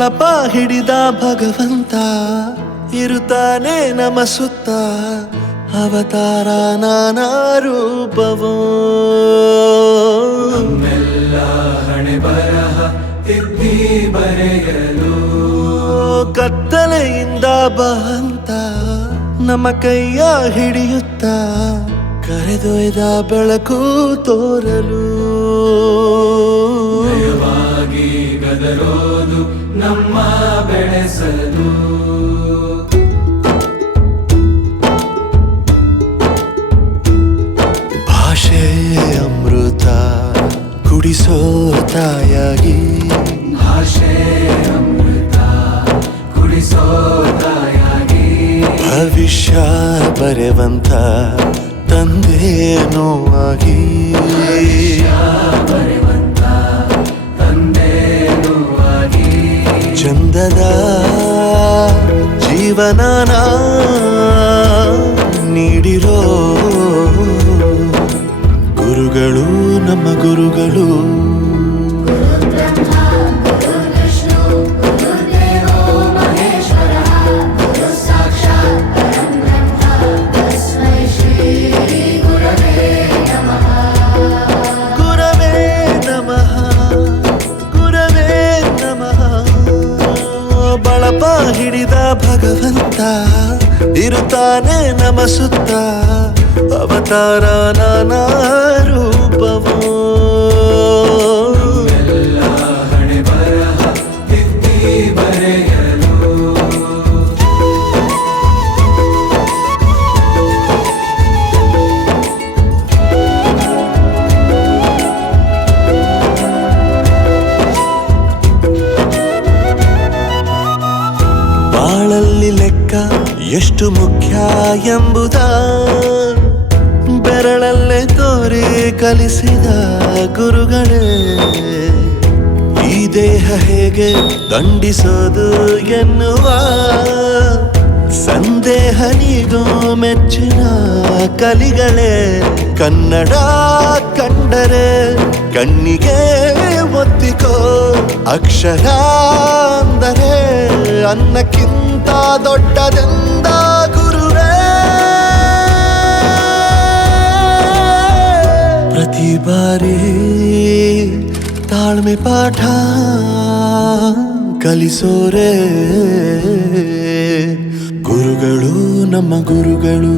ಬಳಪ ಹಿಡಿದ ಭಗವಂತ ಇರುತ್ತಾನೆ ನಮ ಸುತ್ತ ಅವತಾರ ನಾನಾ ರೂಪವೋ ನಮ್ಮೆಲ್ಲ ಹಣೆ ಬರಹ ತಿದ್ದಿ ಬರೆಯಲು ಕತ್ತಲೆಯಿಂದ ಬಂತ ನಮ್ಮ ಕೈಯ ಹಿಡಿಯುತ್ತ ಕರೆದೊಯ್ದ ಬೆಳಕು ತೋರಲು ಭಯವಾಗಿ ಗದರೋದು ನಮ್ಮ ಬೆಳೆಸಲು ಭಾಷೆ ಅಮೃತ ಕುಡಿಸೋ ತಾಯಾಗಿ ಭಾಷೆ ಅಮೃತ ಕುಡಿಸೋ ತಾಯಾಗಿ ಭವಿಷ್ಯ ಬರೆವಂತ ತಂದೇನೋ ಆಗಿ ಬರೆವಂತ ತಂದೇನೂ ಆಗಿ ಚಂದದ ಜೀವನನ ನೀಡಿರೋ ಗುರುಗಳು ನಮ್ಮ ಗುರುಗಳು ಗುರವೇ ನಮಃ ಗುರವೇ ನಮಃ ಬಳಪ ಹಿಡಿದ ಭಗವಂತ ಇರುತ್ತಾನೆ ನಮ ಸುತ್ತ ಅವತಾರ ನಾನಾ ರೂಪವೋ ಎಲ್ಲ ಹಣೆ ಬರಹ ತಿದ್ದಿ ಬರೆಯಲು ಬಾಳಲ್ಲಿ ಲೆಕ್ಕ ಎಷ್ಟು ಮುಖ್ಯ ಎಂಬುದ ಬೆರಳಲ್ಲೇ ತೋರಿ ಕಲಿಸಿದ ಗುರುಗಳೇ ಈ ದೇಹ ಹೇಗೆ ದಂಡಿಸೋದು ಎನ್ನುವ ಸಂದೇಹ ನೀಗೋ ಮೆಚ್ಚಿನ ಕಲಿಗಳೇ ಕನ್ನಡ ಕಂಡರೆ ಕಣ್ಣಿಗೆ ಒತ್ತಿಕೋ ಅಕ್ಷರ ಅಂದರೆ ಅನ್ನಕ್ಕಿಂತ ದೊಡ್ಡದೆಂದ ಗುರುವೇ ಪ್ರತಿ ಬಾರಿ ತಾಳ್ಮೆ ಪಾಠ ಕಲಿಸೋರೆ ಗುರುಗಳು ನಮ್ಮ ಗುರುಗಳು